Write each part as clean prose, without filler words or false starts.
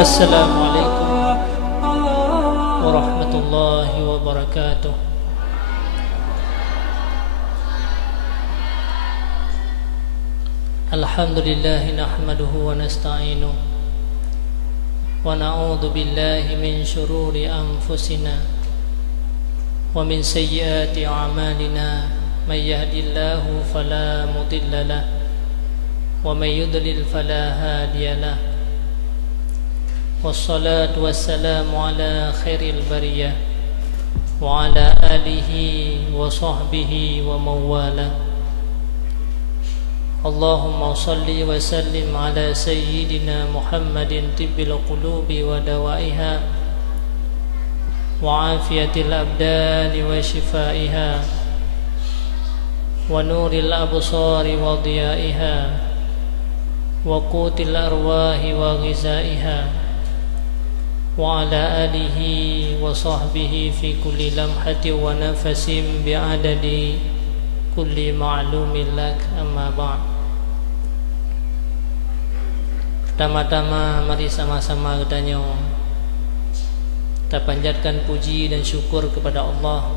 Assalamualaikum warahmatullahi wabarakatuh. Alhamdulillah nahmaduhu wa nasta'inuh wa na'udzu billahi min syururi anfusina wa min sayyiati a'malina may yahdihillahu fala mudilla lahu wa may yudlil fala hadiya lahu. Wassalatu wassalamu ala khairil bariyah wa ala alihi wa sahbihi wa mawala. Allahumma salli wa sallim ala sayyidina Muhammadin tibbil qulubi wa dawaiha wa afiyatil abdani wa shifaiha wa nuril absari wa diyaiha wa qutil arwahi wa ghizaiha wa ala alihi wa sahbihi fi kulli lamhati wa nafasin bi'adadi kulli ma'lumin lak, amma ba'd. Pertama-tama mari sama-sama kita panjatkan puji dan syukur kepada Allah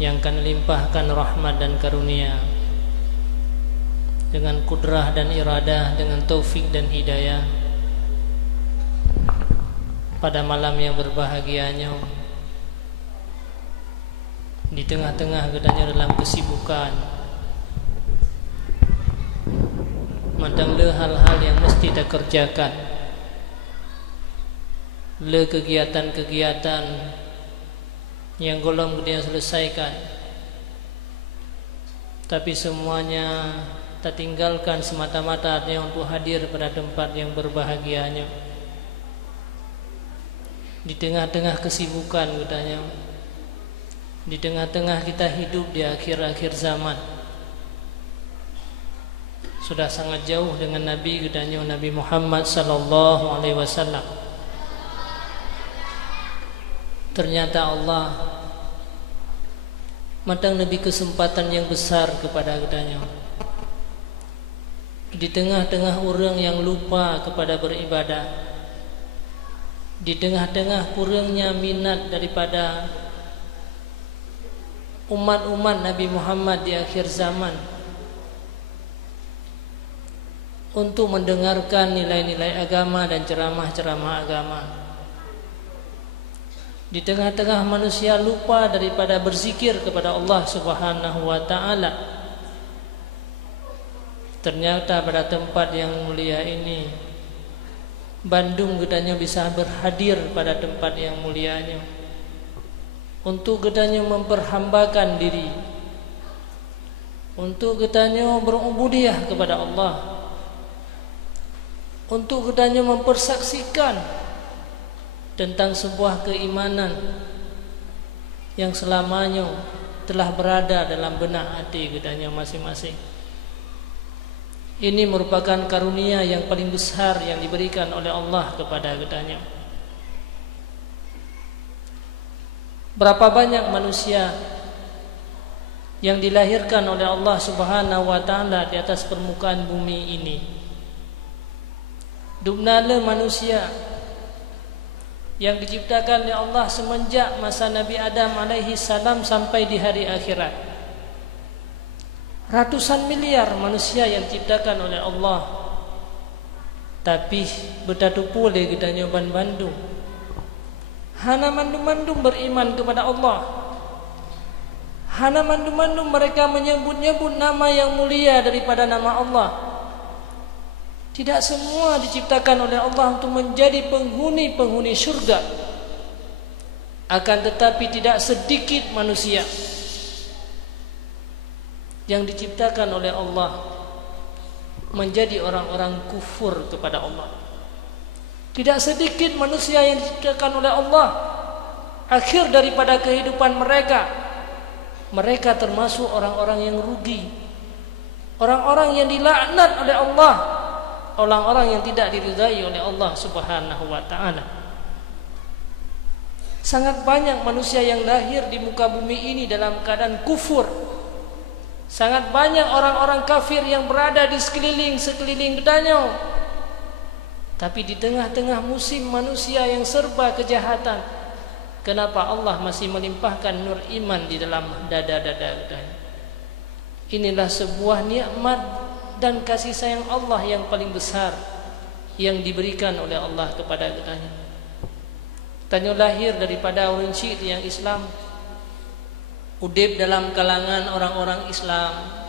yang akan limpahkan rahmat dan karunia dengan kudrah dan iradah, dengan taufik dan hidayah pada malam yang berbahagianya, di tengah-tengah gedanya dalam kesibukan, mandang le hal-hal yang mesti kita kerjakan, le kegiatan-kegiatan yang golong dia selesaikan, tapi semuanya tak tinggalkan semata-mata artinya untuk hadir pada tempat yang berbahagianya. Di tengah-tengah kesibukan katanya, di tengah-tengah kita hidup di akhir-akhir zaman, sudah sangat jauh dengan Nabi katanya, Nabi Muhammad sallallahu alaihi wasallam. Ternyata Allah matang Nabi kesempatan yang besar kepada katanya, di tengah-tengah orang yang lupa kepada beribadah, di tengah-tengah kurangnya minat daripada umat-umat Nabi Muhammad di akhir zaman untuk mendengarkan nilai-nilai agama dan ceramah-ceramah agama, di tengah-tengah manusia lupa daripada berzikir kepada Allah Subhanahu wa ta'ala, ternyata pada tempat yang mulia ini Bandung gedanya bisa berhadir pada tempat yang mulianya untuk gedanya memperhambakan diri, untuk gedanya berubudiyah kepada Allah, untuk gedanya mempersaksikan tentang sebuah keimanan yang selamanya telah berada dalam benak hati gedanya masing-masing. Ini merupakan karunia yang paling besar yang diberikan oleh Allah kepada kitanya. Berapa banyak manusia yang dilahirkan oleh Allah Subhanahu wa ta'ala di atas permukaan bumi ini. Dumnale manusia yang diciptakan oleh Allah semenjak masa Nabi Adam alaihi salam sampai di hari akhirat. Ratusan miliar manusia yang diciptakan oleh Allah, tapi betatu pule kita nyoban Bandung. Hana mandum-mandum beriman kepada Allah, hana mandum-mandum mereka menyebut-nyebut nama yang mulia daripada nama Allah. Tidak semua diciptakan oleh Allah untuk menjadi penghuni-penghuni syurga, akan tetapi tidak sedikit manusia yang diciptakan oleh Allah menjadi orang-orang kufur kepada Allah. Tidak sedikit manusia yang diciptakan oleh Allah, akhir daripada kehidupan mereka, mereka termasuk orang-orang yang rugi, orang-orang yang dilaknat oleh Allah, orang-orang yang tidak diridai oleh Allah Subhanahu wa ta'ala. Sangat banyak manusia yang lahir di muka bumi ini dalam keadaan kufur. Sangat banyak orang-orang kafir yang berada di sekeliling gedanya, Tapi di tengah-tengah musim manusia yang serba kejahatan, kenapa Allah masih melimpahkan nur iman di dalam dada-dada kitanya? Inilah sebuah nikmat dan kasih sayang Allah yang paling besar yang diberikan oleh Allah kepada kitanya. Kitanya lahir daripada orang Syiit yang Islam, udip dalam kalangan orang-orang Islam.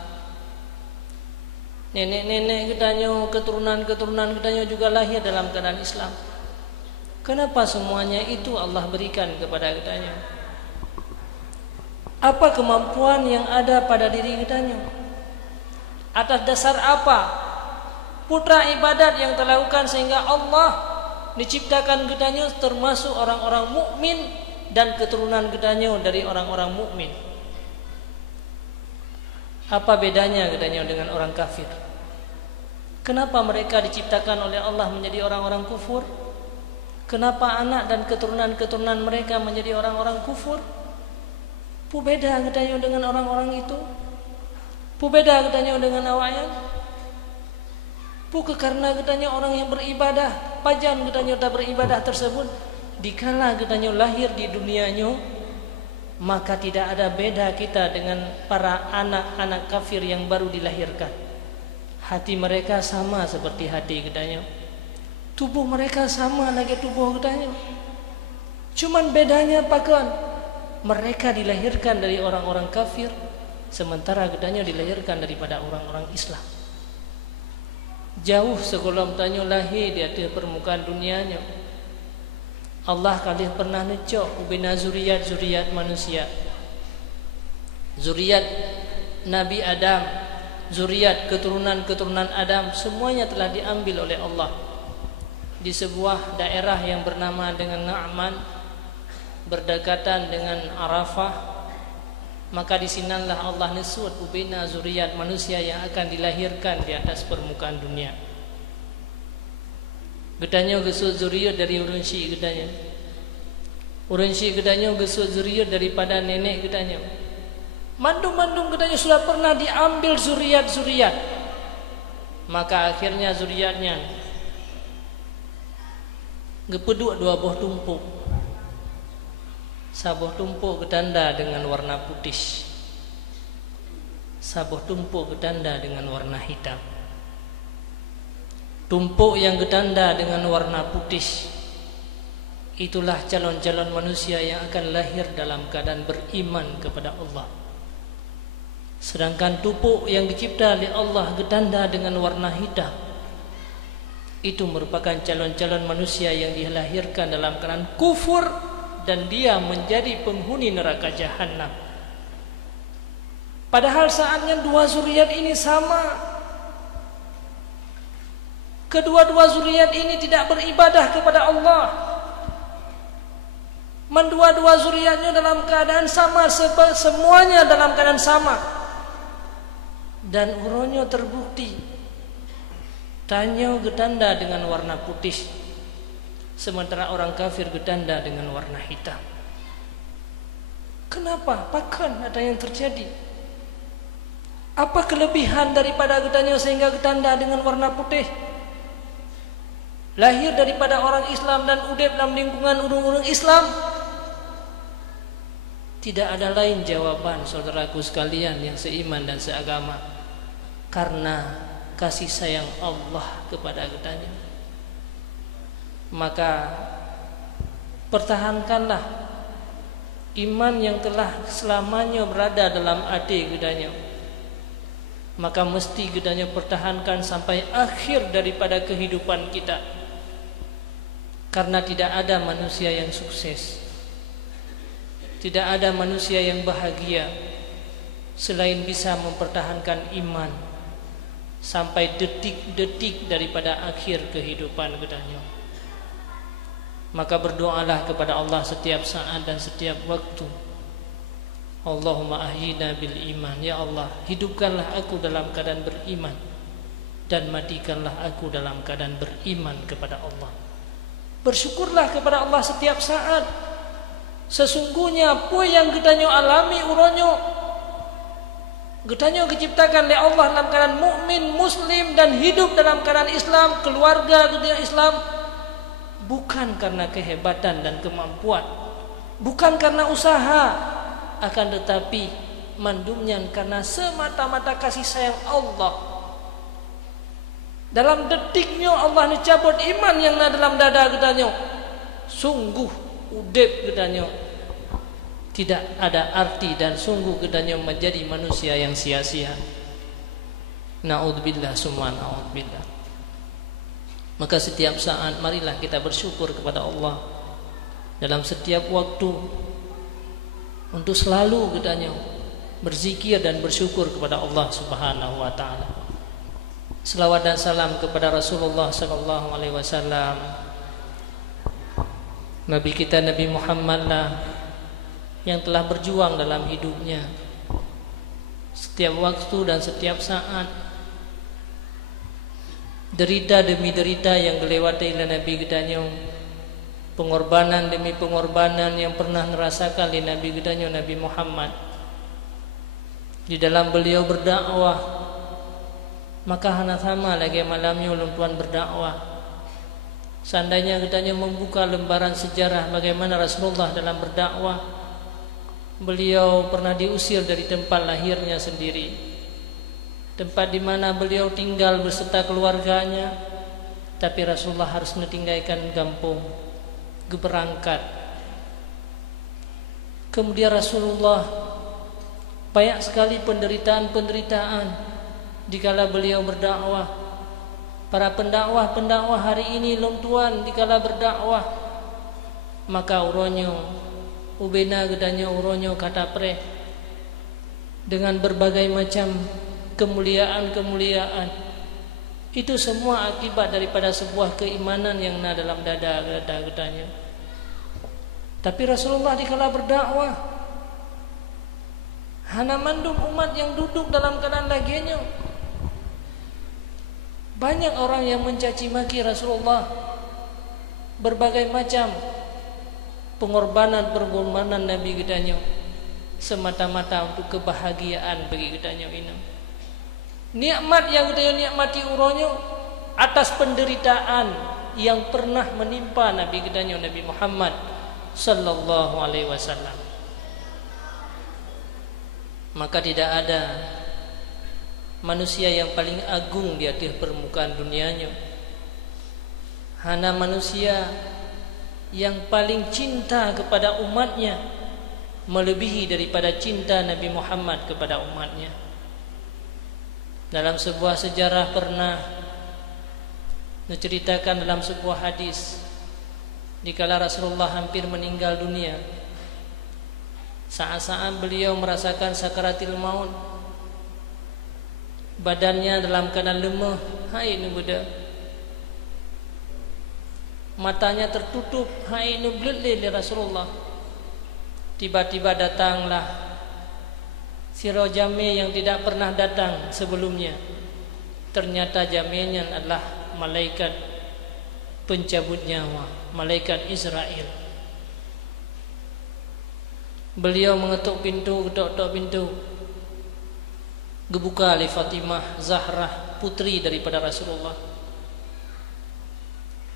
Nenek-nenek kitanya, keturunan-keturunan kitanya juga lahir dalam keadaan Islam. Kenapa semuanya itu Allah berikan kepada kitanya? Apa kemampuan yang ada pada diri kitanya? Atas dasar apa putra ibadat yang terlakukan sehingga Allah diciptakan kitanya termasuk orang-orang mukmin dan keturunan kitanya dari orang-orang mukmin? Apa bedanya katanya dengan orang kafir? Kenapa mereka diciptakan oleh Allah menjadi orang-orang kufur? Kenapa anak dan keturunan-keturunan mereka menjadi orang-orang kufur? Pu beda katanya dengan orang-orang itu? Pu beda katanya dengan awaknya? Pu karena katanya orang yang beribadah, pajan katanya tak beribadah tersebut, dikala katanya lahir di dunianya, maka tidak ada beda kita dengan para anak-anak kafir yang baru dilahirkan. Hati mereka sama seperti hati kitanya, tubuh mereka sama lagi tubuh kitanya. Cuman bedanya pakan mereka dilahirkan dari orang-orang kafir, sementara kitanya dilahirkan daripada orang-orang Islam. Jauh sebelum tanya lahir di atas permukaan dunianya, Allah kali pernah necok ubina zuriat manusia, zuriat Nabi Adam, zuriat keturunan-keturunan Adam, semuanya telah diambil oleh Allah di sebuah daerah yang bernama dengan Na'man, berdekatan dengan Arafah. Maka di sinalah Allah nesut ubina zuriat manusia yang akan dilahirkan di atas permukaan dunia. Gedanya gesut zuriat dari urun Syi'i gedanya. Urun Syi'i gedanya gesut zuriat daripada nenek gedanya. Mandung-mandung gedanya sudah pernah diambil zuriat-zuriat. Maka akhirnya zuriatnya gepeduk dua buah tumpuk. Sabuh tumpuk ketanda dengan warna putih, sabuh tumpuk ketanda dengan warna hitam. Tumpuk yang ketanda dengan warna putih, itulah calon-calon manusia yang akan lahir dalam keadaan beriman kepada Allah. Sedangkan tumpuk yang dicipta oleh Allah ketanda dengan warna hitam, itu merupakan calon-calon manusia yang dilahirkan dalam keadaan kufur dan dia menjadi penghuni neraka jahanam. Padahal saatnya dua zuriat ini sama. Kedua-dua zuriat ini tidak beribadah kepada Allah. Mendua-dua zuriatnya dalam keadaan sama, semuanya dalam keadaan sama. Dan uronyo terbukti Tanyo getanda dengan warna putih, sementara orang kafir getanda dengan warna hitam. Kenapa? Pakan ada yang terjadi? Apa kelebihan daripada getanya sehingga getanda dengan warna putih? Lahir daripada orang Islam dan udip dalam lingkungan urung-urung Islam. Tidak ada lain jawaban saudaraku sekalian yang seiman dan seagama, karena kasih sayang Allah kepada kitanya. Maka pertahankanlah iman yang telah selamanya berada dalam hati kitanya. Maka mesti kitanya pertahankan sampai akhir daripada kehidupan kita. Karena tidak ada manusia yang sukses, tidak ada manusia yang bahagia selain bisa mempertahankan iman sampai detik-detik daripada akhir kehidupan kitanya. Maka berdoalah kepada Allah setiap saat dan setiap waktu. Allahumma ahyina bil iman. Ya Allah, hidupkanlah aku dalam keadaan beriman dan matikanlah aku dalam keadaan beriman kepada Allah. Bersyukurlah kepada Allah setiap saat. Sesungguhnya apa yang kitanya alami uronyo Getanyo diciptakan oleh Allah dalam keadaan mukmin, muslim dan hidup dalam keadaan Islam, keluarga gedanya Islam, bukan karena kehebatan dan kemampuan, bukan karena usaha, akan tetapi mandumnya karena semata-mata kasih sayang Allah. Dalam detiknya Allah mencabut iman yang ada dalam dada getanyo. Sungguh udep getanyo tidak ada arti dan sungguh getanyo menjadi manusia yang sia-sia. Na'udzubillah summa na'udzubillah. Maka setiap saat marilah kita bersyukur kepada Allah dalam setiap waktu, untuk selalu getanyo berzikir dan bersyukur kepada Allah Subhanahu wa taala. Selawat dan salam kepada Rasulullah sallallahu alaihi wasallam, Nabi kita Nabi Muhammad lah, yang telah berjuang dalam hidupnya setiap waktu dan setiap saat, derita demi derita yang dilewati oleh Nabi gedanyo, pengorbanan demi pengorbanan yang pernah merasakan oleh Nabi gedanyo Nabi Muhammad. Di dalam beliau berdakwah, maka hana sama lagi malamnya ulun tuan berdakwah. Seandainya gedanyo membuka lembaran sejarah bagaimana Rasulullah dalam berdakwah, beliau pernah diusir dari tempat lahirnya sendiri, tempat di mana beliau tinggal beserta keluarganya, tapi Rasulullah harus meninggalkan kampung, berangkat. Kemudian Rasulullah banyak sekali penderitaan-penderitaan dikala beliau berdakwah. Para pendakwah hari ini long tuan dikala berdakwah, maka uronyo ubena gedanyo uronyo kata pre dengan berbagai macam kemuliaan-kemuliaan. Itu semua akibat daripada sebuah keimanan yang ada dalam dada gedanya. Tapi Rasulullah dikala berdakwah, hana mandum umat yang duduk dalam keadaan laginya. Banyak orang yang mencaci maki Rasulullah, berbagai macam pengorbanan Nabi gedanyo semata-mata untuk kebahagiaan bagi gedanyo ini. Nikmat yang gedanyo nikmati uronyo atas penderitaan yang pernah menimpa Nabi gedanyo Nabi Muhammad sallallahu alaihi wasallam. Maka tidak ada manusia yang paling agung di atas permukaan dunianya. Hana manusia yang paling cinta kepada umatnya melebihi daripada cinta Nabi Muhammad kepada umatnya. Dalam sebuah sejarah pernah diceritakan dalam sebuah hadis, dikala Rasulullah hampir meninggal dunia, saat-saat beliau merasakan sakaratil maut, badannya dalam keadaan lemah, hai nubuda, matanya tertutup, hai nublil Rasulullah. Tiba-tiba datanglah si roh jami yang tidak pernah datang sebelumnya. Ternyata jaminya adalah malaikat pencabut nyawa, malaikat Israel. Beliau mengetuk pintu, ketok-ketok pintu. Gebuka oleh Fatimah Zahrah, putri daripada Rasulullah.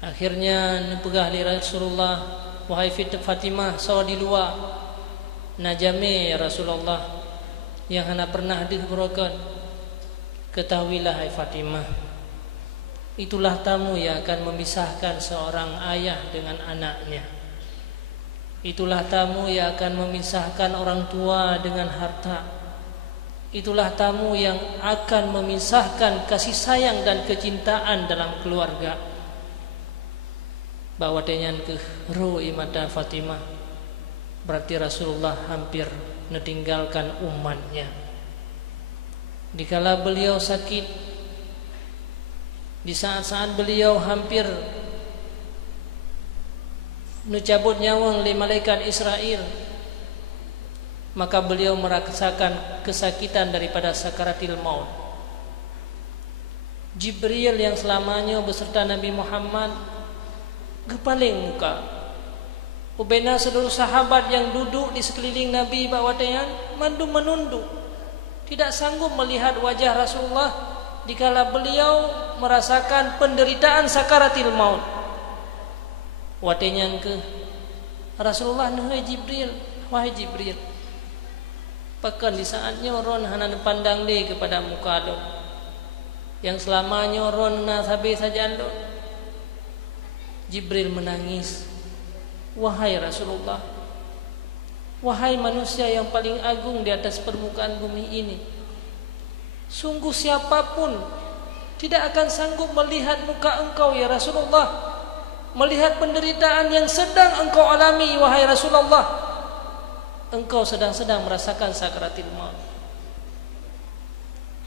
Akhirnya nepegah oleh Rasulullah, wahai Fatimah, saw di luar najame ya Rasulullah yang hana pernah diberikan. Ketahuilah hai Fatimah, itulah tamu yang akan memisahkan seorang ayah dengan anaknya. Itulah tamu yang akan memisahkan orang tua dengan harta. Itulah tamu yang akan memisahkan kasih sayang dan kecintaan dalam keluarga. Bawa dengan ke roh imata Fatimah, berarti Rasulullah hampir meninggalkan umatnya. Dikala beliau sakit, di saat-saat beliau hampir mencabut nyawa oleh malaikat Israel, maka beliau merasakan kesakitan daripada sakaratil maut. Jibril yang selamanya beserta Nabi Muhammad gepaling muka. Ubena seluruh sahabat yang duduk di sekeliling Nabi bawa tayan mandu menunduk. tidak sanggup melihat wajah Rasulullah dikala beliau merasakan penderitaan sakaratil maut. Watenya ke Rasulullah nuhai Jibril, wahai Jibril, pekan di saat nyoron hanan pandang dia kepada muka lo, yang selama nyoron na sabi saja lo. Jibril menangis, wahai Rasulullah, wahai manusia yang paling agung di atas permukaan bumi ini, sungguh siapapun tidak akan sanggup melihat muka engkau ya Rasulullah, melihat penderitaan yang sedang engkau alami wahai Rasulullah. Engkau sedang merasakan sakaratil maut.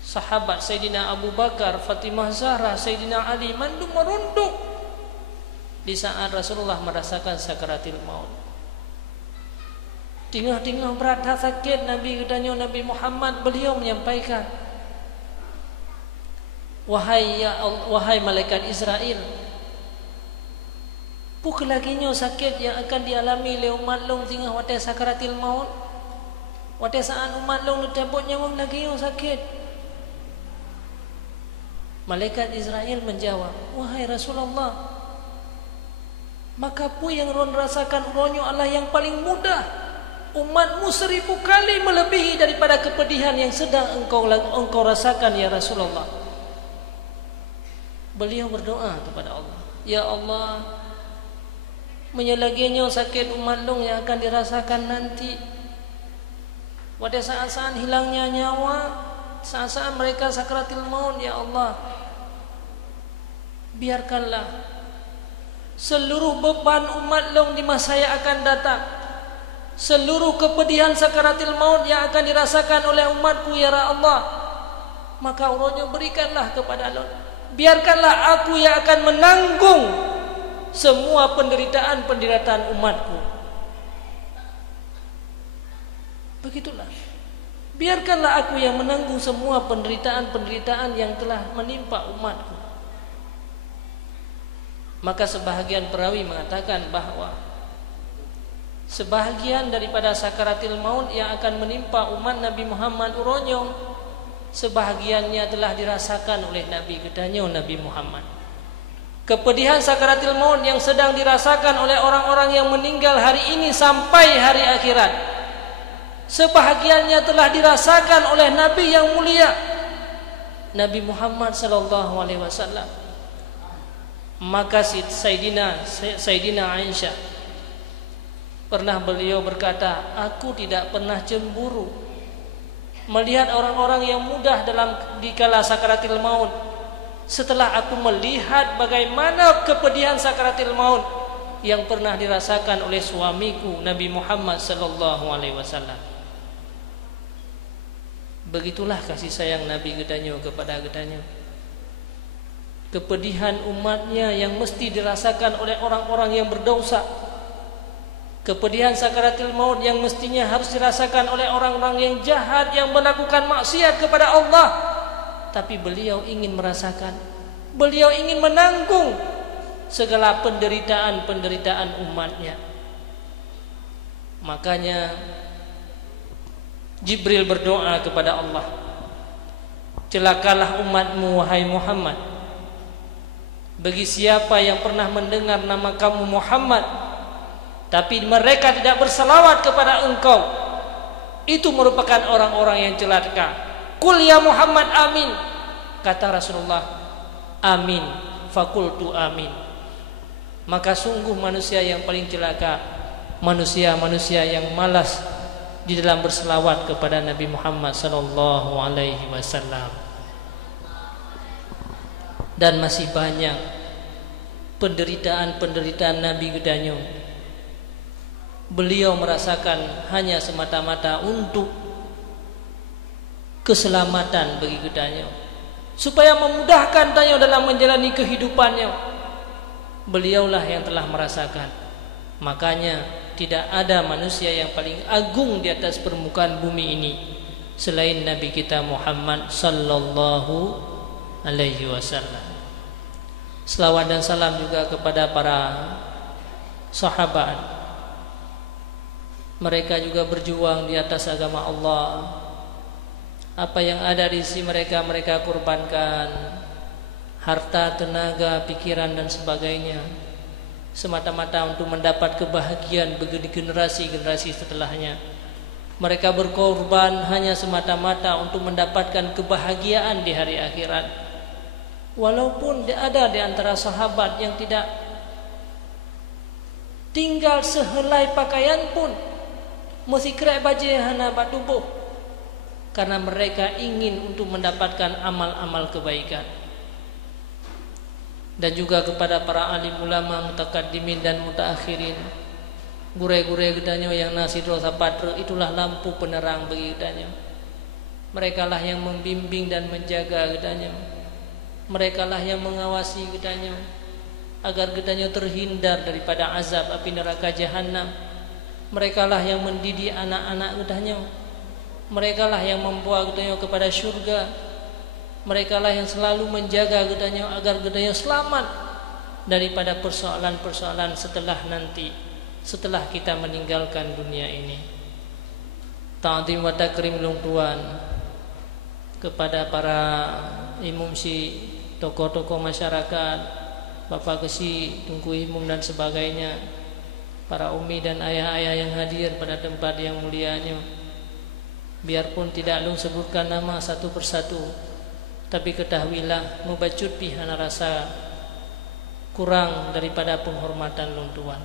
Sahabat Sayyidina Abu Bakar, Fatimah Zahra, Sayyidina Ali mandung merunduk di saat Rasulullah merasakan sakaratil maut. Tengah-tengah berat sakit Nabi katanya Nabi Muhammad, beliau menyampaikan, wahai malaikat Israel, pukul laginya sakit yang akan dialami oleh umat long tengah watai sakaratil maut. Watai saat umat long ditabut nyawang laginya sakit. Malaikat Israel menjawab, wahai Rasulullah, maka pu yang ron rasakan ronyo Allah yang paling mudah. Umatmu 1000 kali melebihi daripada kepedihan yang sedang engkau rasakan ya Rasulullah. Beliau berdoa kepada Allah, ya Allah, menyelaginya sakit umat long yang akan dirasakan nanti. Pada saat-saat hilangnya nyawa, saat-saat mereka sakaratil maut, ya Allah, biarkanlah seluruh beban umat long di masa yang akan datang, seluruh kepedihan sakaratil maut yang akan dirasakan oleh umatku ya Allah, maka Allahnya berikanlah kepada Allah. Biarkanlah aku yang akan menanggung semua penderitaan umatku. Begitulah. Biarkanlah aku yang menanggung semua penderitaan yang telah menimpa umatku. Maka sebahagian perawi mengatakan bahwa sebahagian daripada sakaratil maut yang akan menimpa umat Nabi Muhammad uronyong, sebahagiannya telah dirasakan oleh Nabi gedanya Nabi Muhammad. Kepedihan sakaratil maut yang sedang dirasakan oleh orang-orang yang meninggal hari ini sampai hari akhirat, sebahagiannya telah dirasakan oleh Nabi yang mulia, Nabi Muhammad sallallahu alaihi wasallam. Maka Sayyidina Aisyah pernah beliau berkata, aku tidak pernah cemburu melihat orang-orang yang mudah dalam dikala sakaratil maut, setelah aku melihat bagaimana kepedihan sakaratil maut yang pernah dirasakan oleh suamiku Nabi Muhammad sallallahu alaihi wasallam. Begitulah kasih sayang Nabi gedanyo kepada gedanyo. Kepedihan umatnya yang mesti dirasakan oleh orang-orang yang berdosa, kepedihan sakaratil maut yang mestinya harus dirasakan oleh orang-orang yang jahat, yang melakukan maksiat kepada Allah, tapi beliau ingin merasakan, beliau ingin menanggung segala penderitaan umatnya. Makanya Jibril berdoa kepada Allah, celakalah umatmu wahai Muhammad, bagi siapa yang pernah mendengar nama kamu Muhammad tapi mereka tidak berselawat kepada engkau, itu merupakan orang-orang yang celaka. Qul ya Muhammad amin, kata Rasulullah, amin, fakultu amin. Maka sungguh manusia yang paling celaka manusia-manusia yang malas di dalam berselawat kepada Nabi Muhammad sallallahu alaihi wasallam. Dan masih banyak penderitaan Nabi gedanyo. Beliau merasakan hanya semata-mata untuk keselamatan bagi gedanyo, supaya memudahkan danyo dalam menjalani kehidupannya. Beliaulah yang telah merasakan. Makanya tidak ada manusia yang paling agung di atas permukaan bumi ini selain Nabi kita Muhammad sallallahu alaihi wasallam. Selawat dan salam juga kepada para sahabat. Mereka juga berjuang di atas agama Allah. Apa yang ada di sisi mereka mereka korbankan, harta, tenaga, pikiran dan sebagainya, semata-mata untuk mendapat kebahagiaan bagi generasi-generasi setelahnya. Mereka berkorban hanya semata-mata untuk mendapatkan kebahagiaan di hari akhirat. Walaupun ada di antara sahabat yang tidak tinggal sehelai pakaian pun mesti kerek baju hana batubuh, karena mereka ingin untuk mendapatkan amal-amal kebaikan. Dan juga kepada para alim ulama mutakaddimin dan mutaakhirin, gure-gure gedanyo yang nasib dosa patre, itulah lampu penerang bagi gedanyo. Mereka lah yang membimbing dan menjaga gedanyo. Mereka lah yang mengawasi gedanyo agar gedanyo terhindar daripada azab api neraka jahanam. Mereka lah yang mendidik anak-anak gedanyo. Mereka lah yang membawa gedanyo kepada syurga. Mereka lah yang selalu menjaga gedanyo agar gedanyo selamat daripada persoalan-persoalan setelah nanti, setelah kita meninggalkan dunia ini. Ta'zim wa takrim lung tuan kepada para imum si, tokoh-tokoh masyarakat, bapak kesi, tungku imum dan sebagainya, para umi dan ayah-ayah yang hadir pada tempat yang mulianya. Biarpun tidak lung sebutkan nama satu persatu, tapi ketahuilah mubacut pihana rasa kurang daripada penghormatan lung tuan.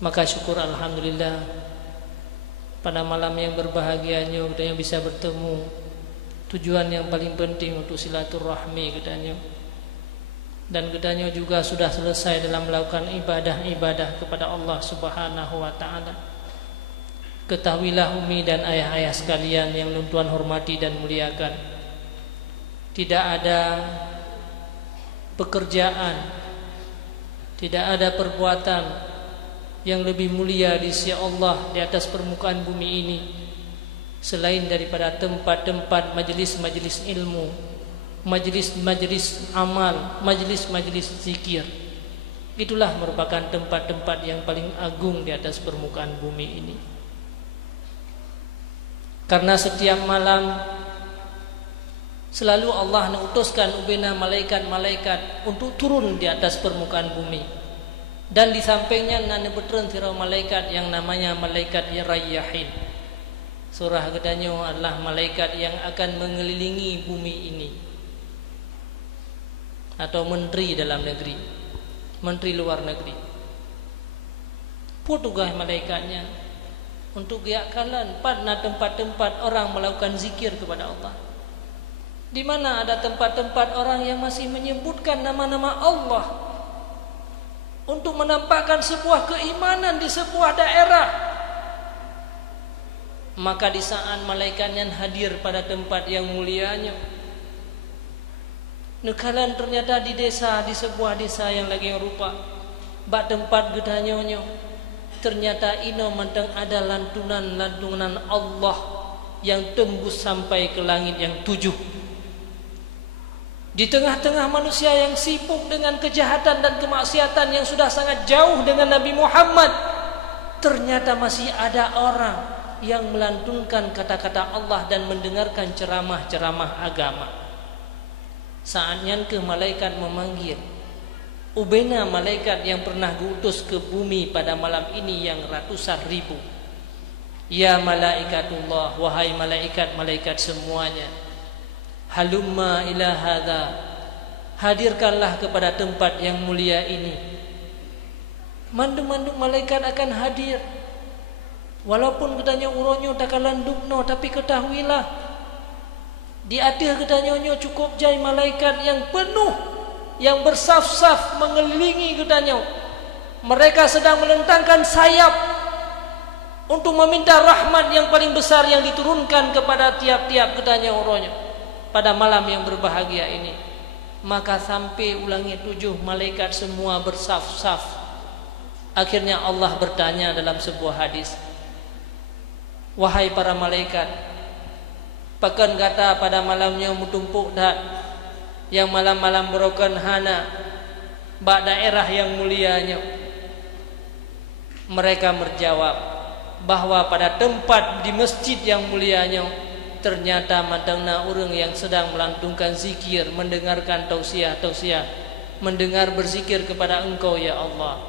Maka syukur alhamdulillah pada malam yang berbahagianya kita yang bisa bertemu. Tujuan yang paling penting untuk silaturahmi katanya. Dan katanya juga sudah selesai dalam melakukan ibadah-ibadah kepada Allah Subhanahu wa taala. Ketahuilah umi dan ayah-ayah sekalian yang Tuhan hormati dan muliakan, tidak ada pekerjaan, tidak ada perbuatan yang lebih mulia di sisi Allah di atas permukaan bumi ini selain daripada tempat-tempat majelis-majelis ilmu, majelis-majelis amal, majelis-majelis zikir. Itulah merupakan tempat-tempat yang paling agung di atas permukaan bumi ini. Karena setiap malam selalu Allah mengutuskan ubena malaikat-malaikat untuk turun di atas permukaan bumi. Dan di sampingnya nane beteren sira malaikat yang namanya malaikat Rayyahin. Surah gedanyo adalah malaikat yang akan mengelilingi bumi ini, atau menteri dalam negeri, menteri luar negeri. Tugas malaikatnya untuk giakalan pada tempat-tempat orang melakukan zikir kepada Allah. Di mana ada tempat-tempat orang yang masih menyebutkan nama-nama Allah untuk menampakkan sebuah keimanan di sebuah daerah, maka di saat malaikatnya hadir pada tempat yang mulianya, nekalan ternyata di desa, di sebuah desa yang lagi rupa bak tempat gedanyonyo, ternyata ino mentang ada lantunan Allah yang tembus sampai ke langit yang 7. Di tengah-tengah manusia yang sibuk dengan kejahatan dan kemaksiatan yang sudah sangat jauh dengan Nabi Muhammad, ternyata masih ada orang yang melantunkan kata-kata Allah dan mendengarkan ceramah-ceramah agama. Saatnya ke malaikat memanggil, ubena malaikat yang pernah diutus ke bumi pada malam ini yang ratusan ribu. Ya malaikatullah, wahai malaikat-malaikat semuanya, halumma ila hadza, hadirkanlah kepada tempat yang mulia ini. Mandu-mandu malaikat akan hadir. Walaupun katanya uronyo takalan dukno, tapi ketahuilah di atas katanya cukup jai malaikat yang penuh, yang bersaf-saf mengelilingi katanya. Mereka sedang melentangkan sayap untuk meminta rahmat yang paling besar yang diturunkan kepada tiap-tiap katanya uronyo pada malam yang berbahagia ini. Maka sampai ulangi 7 malaikat semua bersaf-saf. Akhirnya Allah bertanya dalam sebuah hadis, wahai para malaikat, pakan kata pada malamnya mutumpuk dak yang malam-malam berokan hana bak daerah yang mulianya. Mereka menjawab bahwa pada tempat di masjid yang mulianya ternyata matangna orang yang sedang melantunkan zikir, mendengarkan tausiah, mendengar berzikir kepada Engkau ya Allah.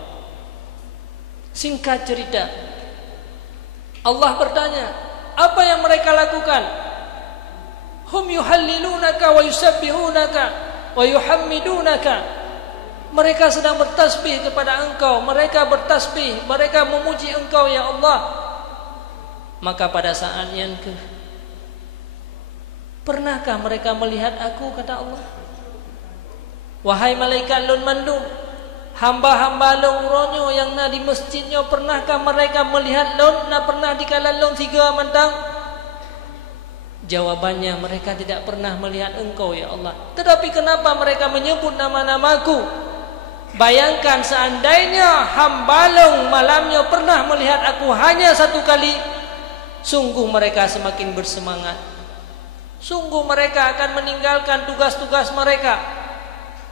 Singkat cerita, Allah bertanya, apa yang mereka lakukan? Hum yuhallilunaka wa yusabbihunaka wa yuhammidunaka. Mereka sedang bertasbih kepada Engkau, mereka bertasbih, mereka memuji Engkau ya Allah. Maka pada saat yang pernahkah mereka melihat aku, kata Allah? Wahai malaikat lun mandum, hamba-hamba lun uronyo yang na di masjidnya, pernahkah mereka melihat lun? Na pernah dikala lun tiga mantang? Jawabannya, mereka tidak pernah melihat Engkau ya Allah. Tetapi kenapa mereka menyebut nama-namaku? Bayangkan seandainya hamba lun malamnya pernah melihat aku hanya satu kali, sungguh mereka semakin bersemangat. Sungguh mereka akan meninggalkan tugas-tugas mereka.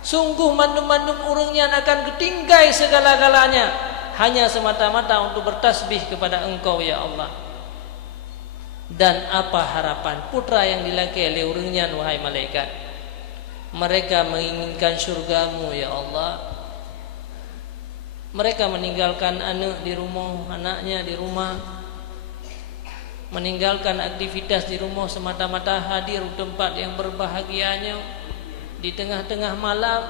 Sungguh mandum-mandum urungnya akan ketinggai segala-galanya hanya semata-mata untuk bertasbih kepada Engkau ya Allah. Dan apa harapan putra yang dilaki oleh urungnya, wahai malaikat? Mereka menginginkan syurgamu ya Allah. Mereka meninggalkan anak di rumah, anaknya di rumah, meninggalkan aktivitas di rumah semata-mata hadir di tempat yang berbahagianya di tengah-tengah malam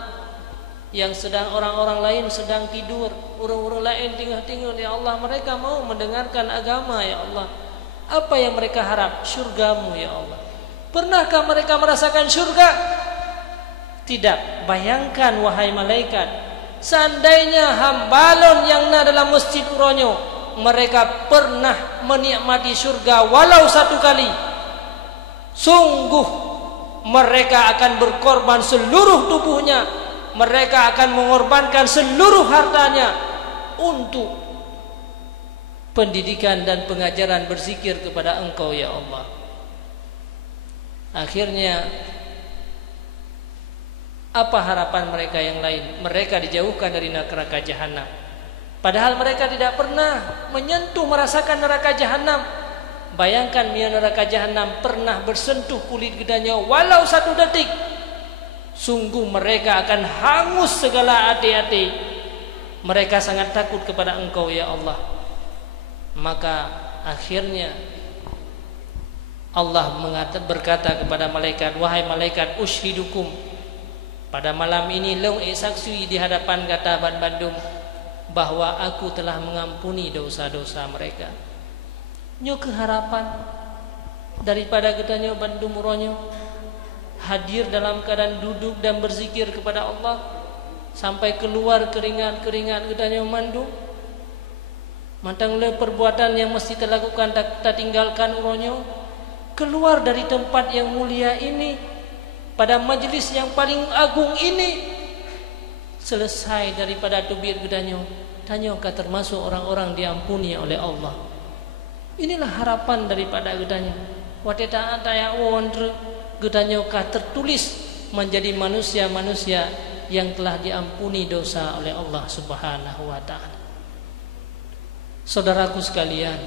yang sedang orang-orang lain sedang tidur, orang-orang lain tinggal-tinggal ya Allah. Mereka mau mendengarkan agama ya Allah. Apa yang mereka harap? Syurgamu ya Allah. Pernahkah mereka merasakan syurga? Tidak. Bayangkan wahai malaikat, seandainya hambalon yang na dalam masjid uronyo, mereka pernah menikmati syurga walau satu kali, sungguh mereka akan berkorban seluruh tubuhnya, mereka akan mengorbankan seluruh hartanya untuk pendidikan dan pengajaran berzikir kepada Engkau ya Allah. Akhirnya apa harapan mereka yang lain? Mereka dijauhkan dari neraka jahanam. Padahal mereka tidak pernah menyentuh, merasakan neraka jahanam. Bayangkan neraka jahanam pernah bersentuh kulit gedanya walau satu detik, sungguh mereka akan hangus segala hati-hati. Mereka sangat takut kepada Engkau ya Allah. Maka akhirnya Allah berkata kepada malaikat, wahai malaikat, ushidukum, pada malam ini long saksi di hadapan kata Bandung bahwa aku telah mengampuni dosa-dosa mereka. Nyo keharapan daripada ketanya Bandung muronyo hadir dalam keadaan duduk dan berzikir kepada Allah sampai keluar keringat-keringat ketanya Bandung. Mantang le perbuatan yang mesti terlakukan tak tinggalkan uronyo, keluar dari tempat yang mulia ini pada majlis yang paling agung ini, selesai daripada tubir gedanyo, tanyokah termasuk orang-orang diampuni oleh Allah. Inilah harapan daripada gedanyo. Wateta ataya wondre gedanyokah tertulis menjadi manusia-manusia yang telah diampuni dosa oleh Allah Subhanahu wa taala. Saudaraku sekalian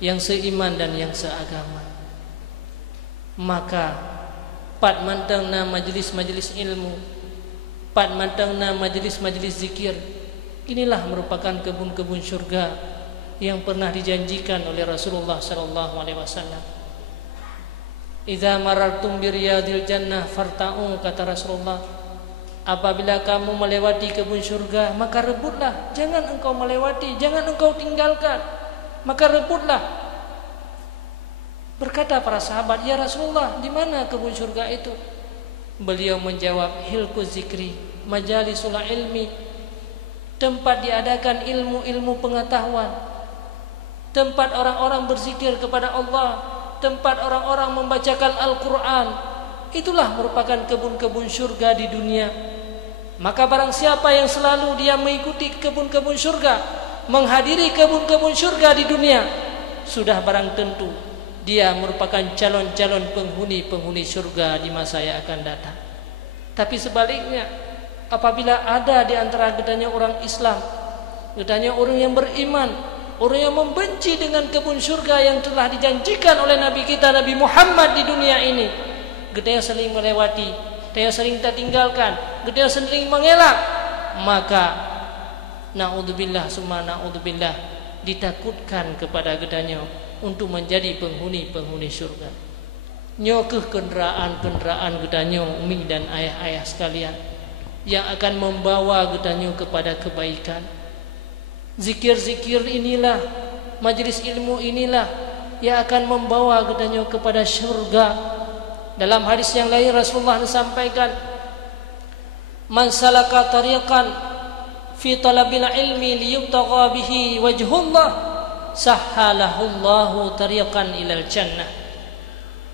yang seiman dan yang seagama, maka pat mantangna majlis-majlis ilmu, pat mantangna majlis-majlis zikir, inilah merupakan kebun-kebun syurga yang pernah dijanjikan oleh Rasulullah sallallahu alaihi wasallam. Idza marartum bi riyadil jannah farta'u, kata Rasulullah, apabila kamu melewati kebun syurga maka rebutlah, jangan engkau melewati, jangan engkau tinggalkan, maka rebutlah. Berkata para sahabat, ya Rasulullah, di mana kebun syurga itu? Beliau menjawab, hilku zikri, majalisul ilmi, tempat diadakan ilmu-ilmu pengetahuan, tempat orang-orang berzikir kepada Allah, tempat orang-orang membacakan Al-Quran. Itulah merupakan kebun-kebun syurga di dunia. Maka barang siapa yang selalu dia mengikuti kebun-kebun syurga, menghadiri kebun-kebun syurga di dunia, sudah barang tentu dia merupakan calon-calon penghuni syurga di masa yang akan datang. Tapi sebaliknya, apabila ada di antara gedanya orang Islam, gedanya orang yang beriman, orang yang membenci dengan kebun syurga yang telah dijanjikan oleh Nabi kita Nabi Muhammad di dunia ini, gedenya sering melewati, gedenya sering tak tinggalkan, gedenya sering mengelak, maka naudzubillah summa naudzubillah, ditakutkan kepada gedanya untuk menjadi penghuni-penghuni syurga. Nyokeh kenderaan-kenderaan gedanya umi dan ayah-ayah sekalian yang akan membawa gedanya kepada kebaikan. Zikir-zikir inilah, majlis ilmu inilah yang akan membawa gedanya kepada syurga. Dalam hadis yang lain Rasulullah sampaikan, man salaka tariqan fi talabil ilmi liyubtagha bihi wajhullah sahhalahullahu tariqan ilal jannah.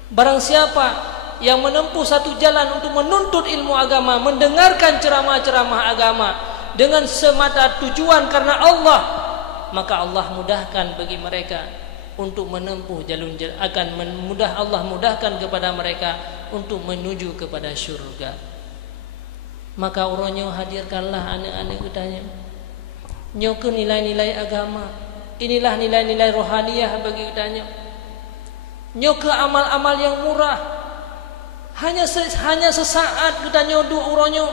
Barang siapa yang menempuh satu jalan untuk menuntut ilmu agama, mendengarkan ceramah-ceramah agama dengan semata tujuan karena Allah, maka Allah mudahkan bagi mereka untuk menempuh jalur, akan Allah mudahkan kepada mereka untuk menuju kepada syurga. Maka uronyo hadirkanlah anak-anak gedanya nyoke nilai-nilai agama. Inilah nilai-nilai rohaniyah bagi gedanya. Nyoke amal-amal yang murah, hanya sesaat gedanya dua uronyo,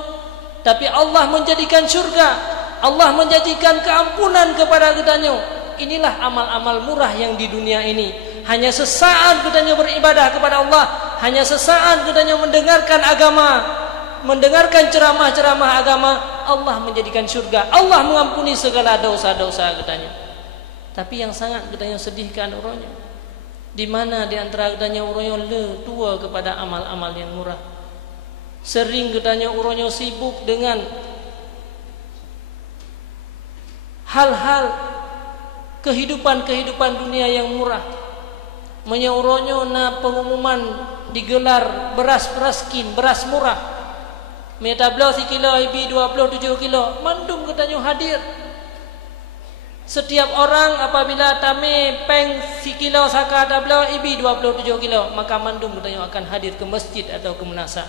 tapi Allah menjadikan syurga, Allah menjadikan keampunan kepada gedanya. Inilah amal-amal murah yang di dunia ini. Hanya sesaat gedanya beribadah kepada Allah, hanya sesaat gedanya mendengarkan agama, mendengarkan ceramah-ceramah agama, Allah menjadikan syurga, Allah mengampuni segala dosa-dosa gedanya. Tapi yang sangat gedanya sedihkan uronyo, di mana di antara gedanya uronyo tua kepada amal-amal yang murah. Sering gedanya uronyo sibuk dengan hal-hal kehidupan dunia yang murah. Menyauronyo na pengumuman digelar beras murah. Metablo 1 kilo, ibi 27 kilo, mandum gedanya hadir. Setiap orang apabila tame peng 1 kilo saka tablo ibi 27 kilo, maka mandum gedanya akan hadir ke masjid atau ke menasa.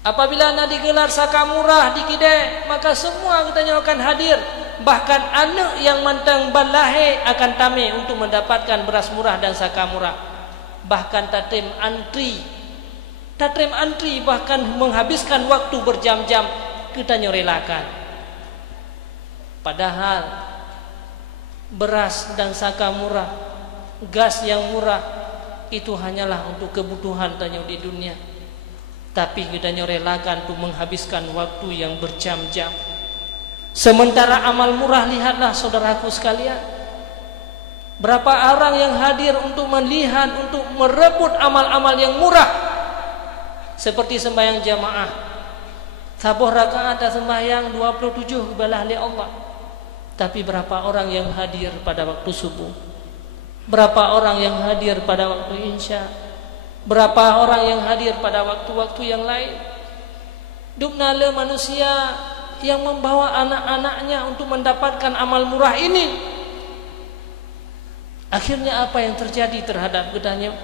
Apabila nak digelar saka murah di kidai, maka semua katanya akan hadir. Bahkan anak yang mantang balahe akan tame untuk mendapatkan beras murah dan saka murah. Bahkan tatem antri bahkan menghabiskan waktu berjam-jam katanya relakan. Padahal beras dan saka murah, gas yang murah itu hanyalah untuk kebutuhan tanya di dunia. Tapi kitanya relakan untuk menghabiskan waktu yang berjam-jam. Sementara amal murah, lihatlah saudaraku sekalian, berapa orang yang hadir untuk melihat, untuk merebut amal-amal yang murah, seperti sembahyang jamaah, sabuh rakaat sembahyang 27 kebalah oleh Allah. Tapi berapa orang yang hadir pada waktu subuh? Berapa orang yang hadir pada waktu isya? Berapa orang yang hadir pada waktu-waktu yang lain? Dupnale manusia yang membawa anak-anaknya untuk mendapatkan amal murah ini. Akhirnya apa yang terjadi terhadap kitanya?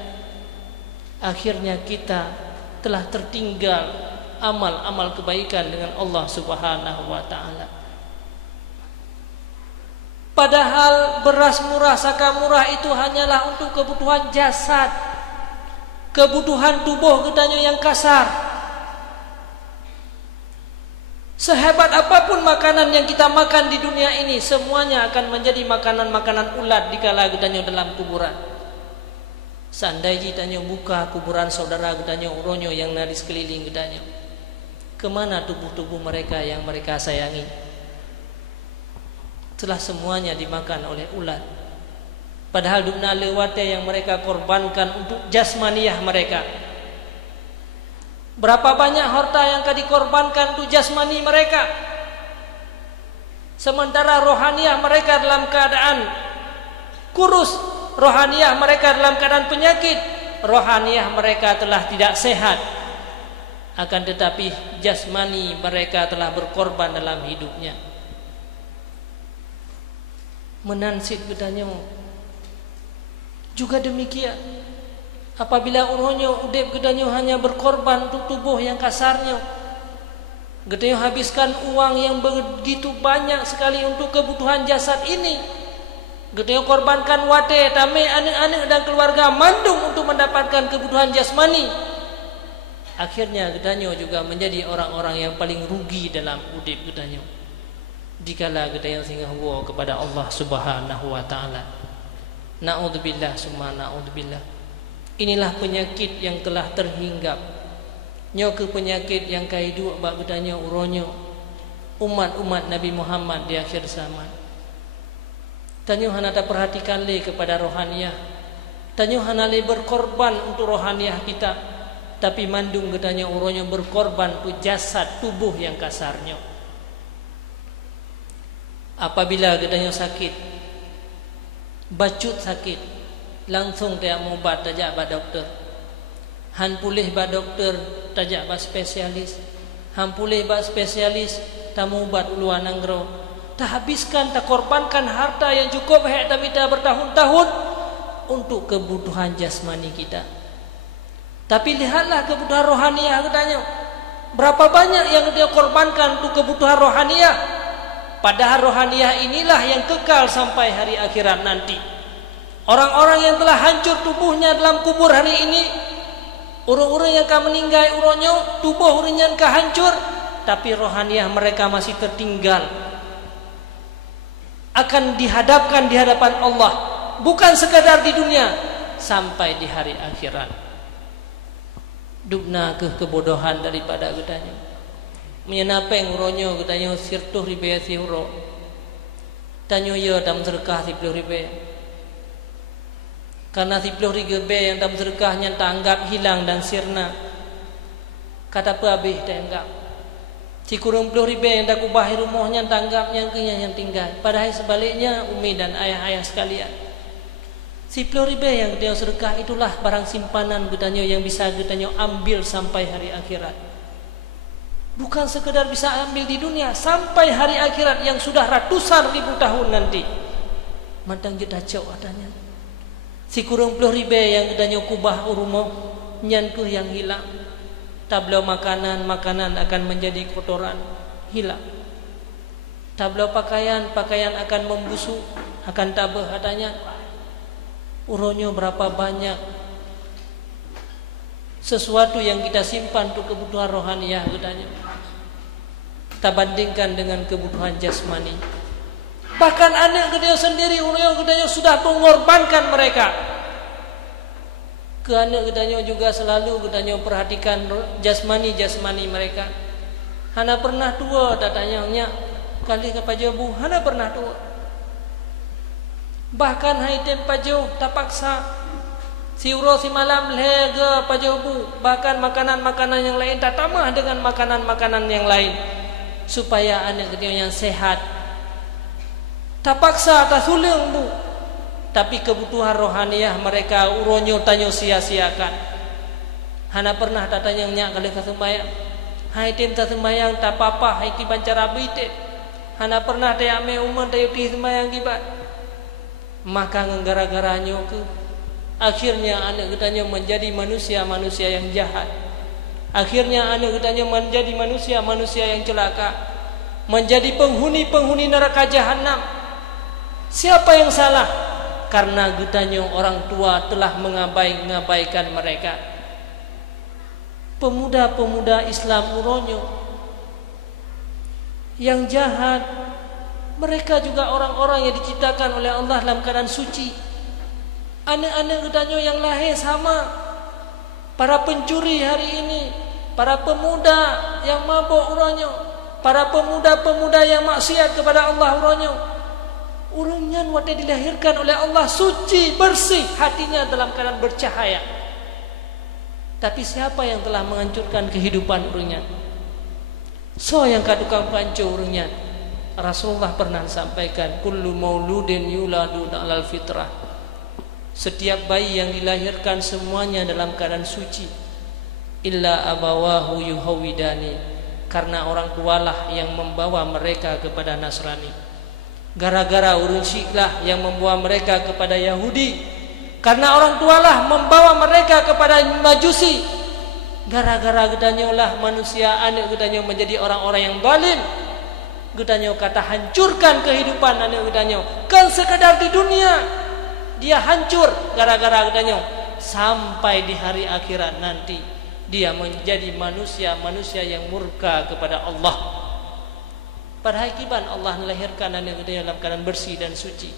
Akhirnya kita telah tertinggal amal-amal kebaikan dengan Allah Subhanahu wa taala. Padahal beras murah, saka murah itu hanyalah untuk kebutuhan jasad, kebutuhan tubuh kitanya yang kasar. Sehebat apapun makanan yang kita makan di dunia ini, semuanya akan menjadi makanan-makanan ulat dikala kitanya dalam kuburan. Seandainya kitanya buka kuburan saudara kitanya uronyo yang nadi sekeliling kitanya, kemana tubuh-tubuh mereka yang mereka sayangi? Telah semuanya dimakan oleh ulat. Padahal dunia lewatnya yang mereka korbankan untuk jasmaniah mereka. Berapa banyak harta yang akan dikorbankan untuk jasmani mereka, sementara rohaniah mereka dalam keadaan kurus, rohaniah mereka dalam keadaan penyakit, rohaniah mereka telah tidak sehat. Akan tetapi jasmani mereka telah berkorban dalam hidupnya. Menansid bedanya juga demikian. Apabila uronyo udep gedanya hanya berkorban untuk tubuh yang kasarnya, Gedenya habiskan uang yang begitu banyak sekali untuk kebutuhan jasad ini. Gedenya korbankan wate, tame, anak-anak dan keluarga mandung untuk mendapatkan kebutuhan jasmani. Akhirnya gedenya juga menjadi orang-orang yang paling rugi dalam hidup gedenya. Dikala gedenya singgah kepada Allah Subhanahu wa taala. Na'udzubillah summa na'udzubillah. Inilah penyakit yang telah terhinggap. Nyo ke penyakit yang kaidu bak gedanya uronyo umat-umat Nabi Muhammad di akhir zaman. Tanyo hana tak perhatikan le kepada rohaniah. Tanyo hana le berkorban untuk rohaniah kita, tapi mandung gedanya uronyo berkorban untuk jasad tubuh yang kasarnya. Apabila gedanya sakit, bacut sakit, langsung dia mau obat tajak ba doktor. Han pulih ba doktor tajak ba spesialis. Han pulih ba spesialis tamu obat uluan anggro. Tak habiskan, tak korbankan harta yang cukup kita bertahun-tahun untuk kebutuhan jasmani kita. Tapi lihatlah kebutuhan rohaniah katanya. Berapa banyak yang dia korbankan untuk kebutuhan rohaniah. Padahal rohaniah inilah yang kekal sampai hari akhirat nanti. Orang-orang yang telah hancur tubuhnya dalam kubur hari ini, orang-orang yang akan meninggal uronyo, tubuh urunnya akan hancur, tapi rohaniah mereka masih tertinggal. Akan dihadapkan di hadapan Allah, bukan sekadar di dunia, sampai di hari akhirat. Dukna kebodohan daripada gedanya. Menyenapeng uronyo gedanya sirtuh ribe sihuro. Tanyo ya dam sedekah 10 ribe. Karena 10 ribe yang dalam sedekahnya tak anggap hilang dan sirna. Kata apa habis tak anggap. Si kurang 10 ribe yang tak kubahi rumahnya tak anggap yang tinggal. Padahal sebaliknya umi dan ayah-ayah sekalian. Si 10 ribe yang kita sedekah itulah barang simpanan gedanya yang bisa gedanya ambil sampai hari akhirat. Bukan sekedar bisa ambil di dunia, sampai hari akhirat yang sudah ratusan ribu tahun nanti. Mantang jeda cok adanya. Si kurang 10 ribe yang gedanya kubah rumah nyanku yang hilang. Tablau makanan akan menjadi kotoran, hilang. Tablau pakaian akan membusuk, akan tabah adanya. Uronyo berapa banyak sesuatu yang kita simpan untuk kebutuhan rohaniah gedanya. Kita bandingkan dengan kebutuhan jasmani. Bahkan anak gedanya sendiri, uronyo gedanya sudah mengorbankan mereka. Ke anak gedanya juga selalu gedanya perhatikan jasmani mereka. Hana pernah tua datanya nya kali ke pajabu, hana pernah tua. Bahkan haitem pajau tak paksa. Si uro si malam lega pajabu. Bahkan makanan-makanan yang lain tak tamah dengan makanan-makanan yang lain supaya anak gedanya yang sehat. Tak paksa, tak sulung bu. Tapi kebutuhan rohaniah mereka uronyo tanyo sia-siakan. Hana pernah datanya nyak kali ka sembayang. Haitim ta sembayang tak apa-apa, haiti bancara bite. Hana pernah te ame umon tayo ti sembayang gibat. Maka gara-garanya ke akhirnya anak gedanya menjadi manusia-manusia yang jahat. Akhirnya anak gedanya menjadi manusia-manusia yang celaka, menjadi penghuni-penghuni neraka jahanam. Siapa yang salah? Karena gedanya orang tua telah mengabaikan mereka. Pemuda-pemuda Islam uronyo yang jahat, mereka juga orang-orang yang diciptakan oleh Allah dalam keadaan suci. Anak-anak gedanya yang lahir sama. Para pencuri hari ini, para pemuda yang mabuk uronyo, para pemuda-pemuda yang maksiat kepada Allah uronyo. Urungnya waktu dilahirkan oleh Allah suci, bersih, hatinya dalam keadaan bercahaya. Tapi siapa yang telah menghancurkan kehidupan urungnya? So yang katukang pancu urungnya. Rasulullah pernah sampaikan, kullu mauludin yuladu alal fitrah. Setiap bayi yang dilahirkan semuanya dalam keadaan suci. Illa abawahu yuhawidani. Karena orang tualah yang membawa mereka kepada Nasrani. Gara-gara urun syiklah yang membawa mereka kepada Yahudi. Karena orang tualah membawa mereka kepada Majusi. gara-gara gedanyo lah manusia anak gedanyo menjadi orang-orang yang zalim. Gedanyo kata hancurkan kehidupan anak gedanyo. Kan sekadar di dunia dia hancur gara-gara gedanyo, sampai di hari akhirat nanti dia menjadi manusia yang murka kepada Allah. Pada hakikat Allah melahirkan anak gedanyo dalam keadaan bersih dan suci.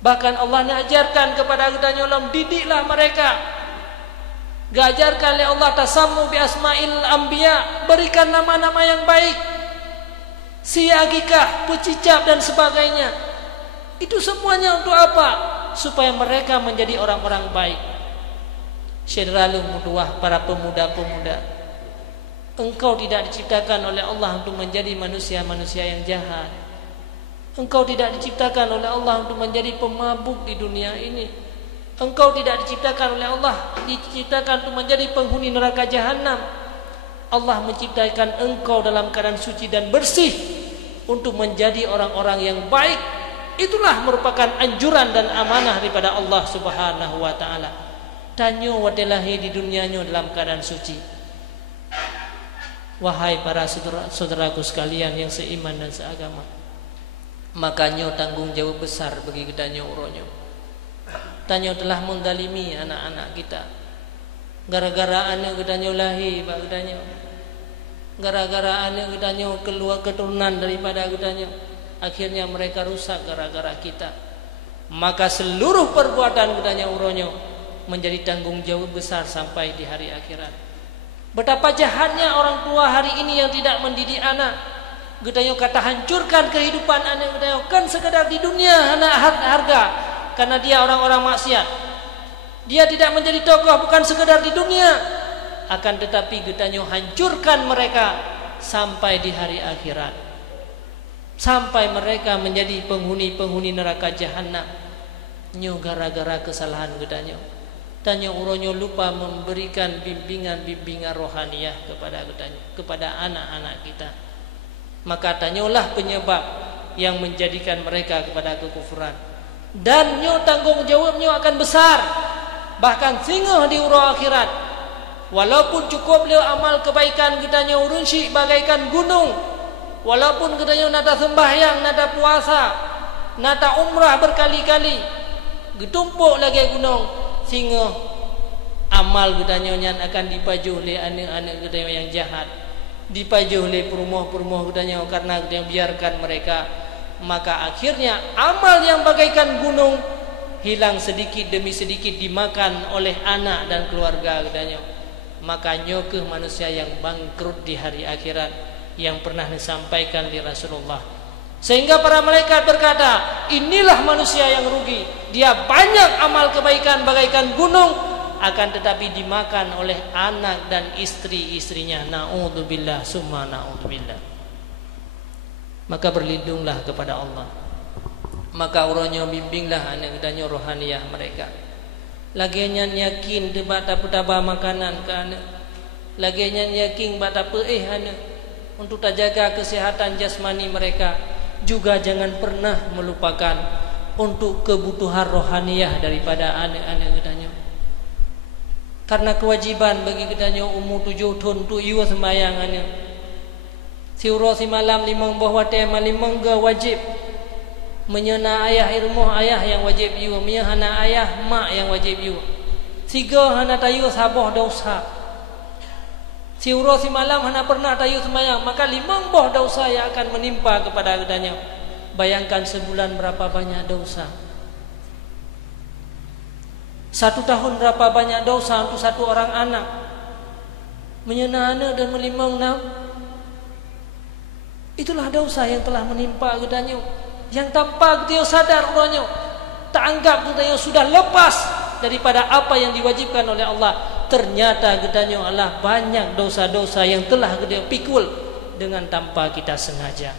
Bahkan Allah mengajarkan kepada gedanyo, didiklah mereka. Gajarkan oleh Allah tasammu bi asma'il anbiya, berikan nama-nama yang baik. Siagikah, pecicap dan sebagainya. Itu semuanya untuk apa? Supaya mereka menjadi orang-orang baik. Syederalu muduah para pemuda-pemuda, engkau tidak diciptakan oleh Allah untuk menjadi manusia-manusia yang jahat. Engkau tidak diciptakan oleh Allah untuk menjadi pemabuk di dunia ini. Engkau tidak diciptakan oleh Allah diciptakan untuk menjadi penghuni neraka jahanam. Allah menciptakan engkau dalam keadaan suci dan bersih untuk menjadi orang-orang yang baik. Itulah merupakan anjuran dan amanah daripada Allah Subhanahu wa taala. Tanyo wadelahi di dunianyo dalam keadaan suci. Wahai para saudaraku sekalian yang seiman dan seagama, makanya tanggung jawab besar bagi gedanyo uronyo. Tanyo telah mendalimi anak-anak kita. Gara-gara anak gedanyo lahir bak gedanyo, gara-gara anak gedanyo keluar keturunan daripada gedanyo, akhirnya mereka rusak gara-gara kita. Maka seluruh perbuatan gedanyo uronyo menjadi tanggung jawab besar sampai di hari akhirat. Betapa jahatnya orang tua hari ini yang tidak mendidik anak. Gedanyo kata hancurkan kehidupan anak gedanyo, kan sekadar di dunia anak harga, karena dia orang-orang maksiat. Dia tidak menjadi tokoh bukan sekadar di dunia, akan tetapi gedanyo hancurkan mereka sampai di hari akhirat, sampai mereka menjadi penghuni-penghuni neraka jahanam. Nyo gara-gara kesalahan gedanyo. Tanyo uronyo lupa memberikan bimbingan rohaniyah kepada gedanyo, kepada anak-anak kita. Maka tanyolah penyebab yang menjadikan mereka kepada kekufuran. Dan nyo tanggung jawabnya akan besar, bahkan singgah di uro akhirat. Walaupun cukup leo amal kebaikan gedanyo urunsi bagaikan gunung, walaupun gedanyo nada sembahyang, nada puasa, nada umrah berkali-kali, getumpuk lagi gunung, sehingga amal gedanyo nyan akan dipajuh oleh anak-anak gedanyo yang jahat, dipajuh oleh perumah-perumah gedanyo karena gedanyo biarkan mereka. Maka akhirnya amal yang bagaikan gunung hilang sedikit demi sedikit dimakan oleh anak dan keluarga gedanyo. Maka nyokeh manusia yang bangkrut di hari akhirat yang pernah disampaikan di Rasulullah. Sehingga para malaikat berkata, inilah manusia yang rugi. Dia banyak amal kebaikan bagaikan gunung, akan tetapi dimakan oleh anak dan istri-istrinya. Na'udzubillah summa na'udzubillah. Maka berlindunglah kepada Allah. Maka uronyo bimbinglah anak gedanyo rohaniyah mereka. Laginya yakin debat apa makanan ke anak. Laginya yakin bata peih anak untuk terjaga kesehatan jasmani mereka. Juga jangan pernah melupakan untuk kebutuhan rohaniyah daripada anak-anak gedanyo. Karena kewajiban bagi gedanyo umur 7 tahun tu iwa sembayang anak. Siuro si malam limang buah wate malimang ga wajib. Menyena ayah irmuh ayah yang wajib iwa, menyana ayah mak yang wajib iwa. Siga hana tayu sabah dosa. Siuro si malam hana pernah tayu sembayang, maka limang buah dosa yang akan menimpa kepada gedanyo. Bayangkan sebulan berapa banyak dosa. 1 tahun berapa banyak dosa untuk satu orang anak. Menyena anak dan melimang enam. Itulah dosa yang telah menimpa gedanyo. Yang tanpa gedanyo sadar uronyo, tak anggap gedanyo sudah lepas daripada apa yang diwajibkan oleh Allah. Ternyata gedanyo adalah banyak dosa-dosa yang telah gedanyo pikul dengan tanpa kita sengaja.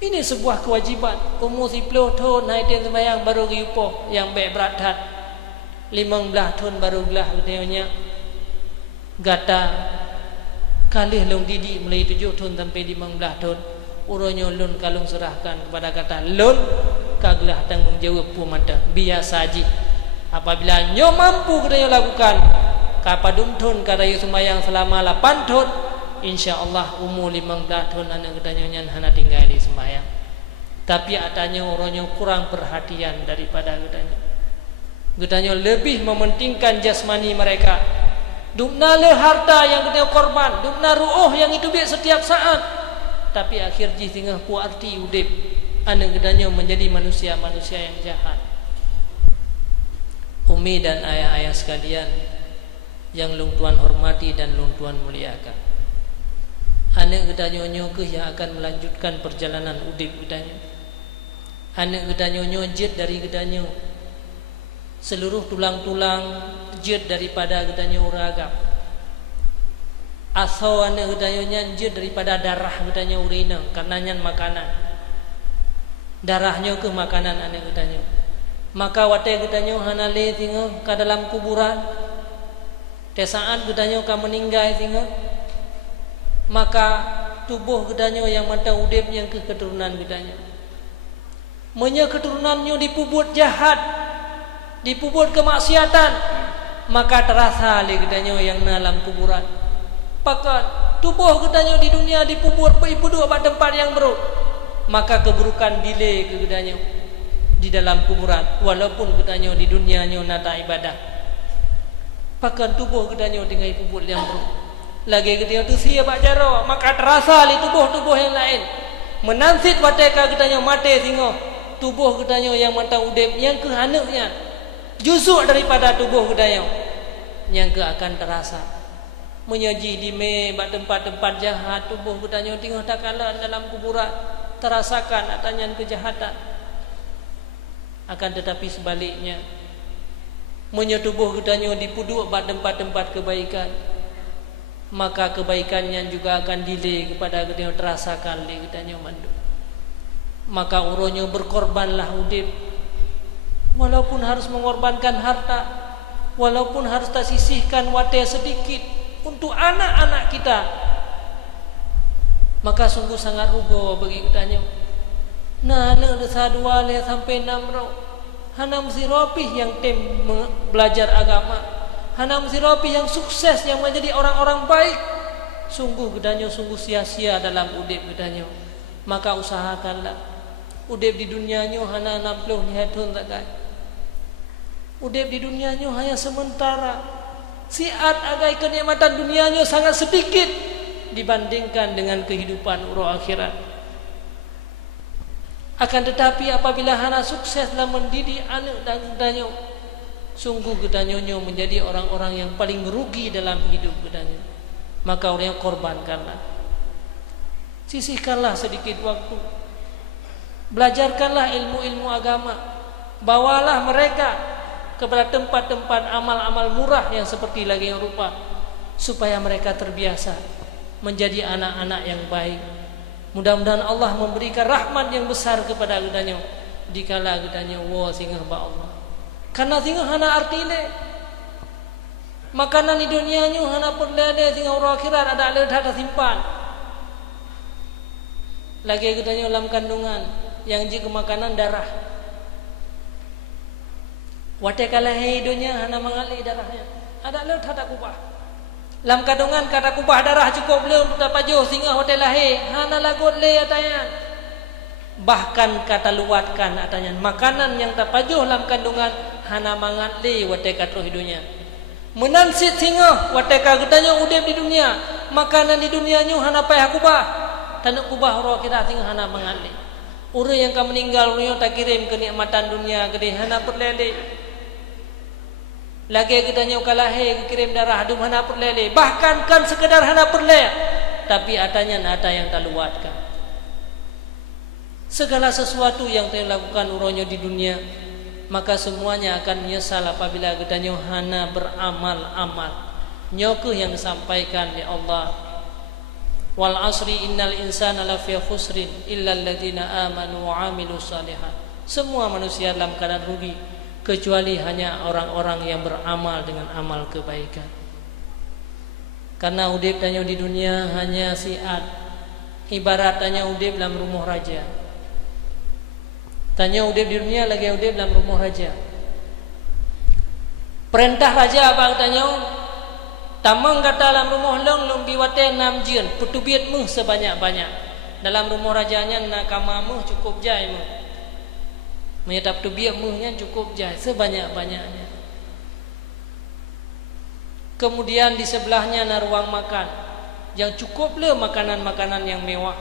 Ini sebuah kewajiban. Umur 10 tahun naik dia sembahyang baru giupo yang baik berat hat. 15 tahun baru gelah gedanyonnya gata kalih long didik mulai 7 tahun sampai 15 tahun. Uronyo lun kalung serahkan kepada kata lun kaglah tanggung jawab pumanta biasa haji. Apabila nyo mampu gedanyo lakukan, kapadum thun kadayu sembayang selama 8 tahun, insyaallah umur 15 tahun anak gedanya nyan hana tinggal di sembayang. Tapi atanya orangnya kurang perhatian daripada gedanya. Gedanya lebih mementingkan jasmani mereka. Dupna le harta yang gedanya korban, dupna ruuh yang hidup setiap saat. Tapi akhir ji tinggal pu arti udip anak gedanya menjadi manusia-manusia yang jahat. Umi dan ayah-ayah sekalian yang lung tuan hormati dan lung tuan muliakan, anak gedanya ke yang akan melanjutkan perjalanan udip gedanya. Anak gedanya jid dari gedanya, seluruh tulang-tulang jid daripada gedanya uragam. Asal anak gedanya jid daripada darah gedanya urina, karena nyan makanan. Darahnya ke makanan anak gedanya. Maka wate gedanya hanale tinggal ke dalam kuburan. Te saat gedanya ka meninggal tinggal, maka tubuh gedanya yang mata udip yang ke keturunan gedanya. Menya keturunannya dipubut jahat, dipubut kemaksiatan, maka terasa le gedanya yang dalam kuburan. Pakat tubuh gedanya di dunia dipubut peipudu pada tempat yang buruk, maka keburukan dile ke gedanya di dalam kuburan, walaupun gedanya di dunianya nata ibadah. Pakan tubuh gedanya dengan pubut yang buruk. Lagi gedanya tu sia pak jaro, maka terasa li tubuh-tubuh yang lain. Menansit wateka gedanya mate singo, tubuh gedanya yang mata udip yang ke hanuknya jusuk daripada tubuh gedanya yang ke akan terasa. Menyaji di bak tempat-tempat jahat, tubuh gedanya tinggal tak kala dalam kuburan, terasakan adanya kejahatan. Akan tetapi sebaliknya, menyetubuh gedanya dipuduk pada tempat-tempat kebaikan, maka kebaikannya juga akan dile kepada gedanya terasakan le gedanya mandu. Maka uronya berkorbanlah udip, walaupun harus mengorbankan harta, walaupun harus tersisihkan wate sedikit untuk anak-anak kita, maka sungguh sangat rugo bagi gedanya. Nah, desa 2 le sampai 6 ro. Hana mesti rapih yang tem belajar agama. Hana mesti rapih yang sukses, yang menjadi orang-orang baik. Sungguh gedanya sungguh sia-sia dalam udip gedanya. Maka usahakanlah udip di dunianya hana 60 tahun tak kai. Udip di dunianya hanya sementara. Siat agai kenikmatan dunianya sangat sedikit dibandingkan dengan kehidupan uro akhirat. Akan tetapi apabila hana sukses dalam mendidik anak dan gedanya, sungguh gedanya menjadi orang-orang yang paling merugi dalam hidup gedanya. Maka orang yang korbankanlah, sisihkanlah sedikit waktu, belajarkanlah ilmu-ilmu agama, bawalah mereka kepada tempat-tempat amal-amal murah yang seperti lagi yang rupa, supaya mereka terbiasa menjadi anak-anak yang baik. Mudah-mudahan Allah memberikan rahmat yang besar kepada gedanya dikala gedanya wa singgah ba Allah. Karena singgah hana artine makanan di dunianya hana perlede singgah ura akhirat ada le dah simpan. Lagi gedanya dalam kandungan yang jika makanan darah. Wate kala hidunya hana mengalir darahnya. Ada le dah tak kubah. Lam kandungan kata kubah darah cukup belum untuk pajuh sehingga hotel lahir hana lagut le atayan. Bahkan kata luatkan atayan makanan yang tak pajuh lam kandungan hana mangat le wate kata hidunya. Menansit sehingga wate kagetanya udip di dunia, makanan di dunianya hana payah kubah. Tanuk kubah roh kita sehingga hana mangat le. Orang yang kamu meninggal orang tak kirim kenikmatan dunia gede hana perlele. Lagi kitanya kalahe kirim darah adum hana perlele, bahkan kan sekedar hana perle, tapi atanya ada yang tak luatkan. Segala sesuatu yang telah lakukan uronya di dunia, maka semuanya akan menyesal apabila kitanya hana beramal-amal. Nyoke yang disampaikan oleh Allah, wal asri innal insana lafi khusrin illa alladziina amanu wa 'amilus shalihat. Semua manusia dalam keadaan rugi kecuali hanya orang-orang yang beramal dengan amal kebaikan. Karena udip tanya di dunia hanya siat, ibarat tanya udip dalam rumah raja. Tanya udip di dunia lagi udip dalam rumah raja. Perintah raja apa tanya? Tamang kata dalam rumah long biwate 6 jin, putubiat mu sebanyak-banyak. Dalam rumah rajanya nak kamamu cukup jai mu. Menyetap tubiat mu nya cukup jai sebanyak-banyaknya. Kemudian di sebelahnya ada ruang makan yang cukup le makanan-makanan yang mewah.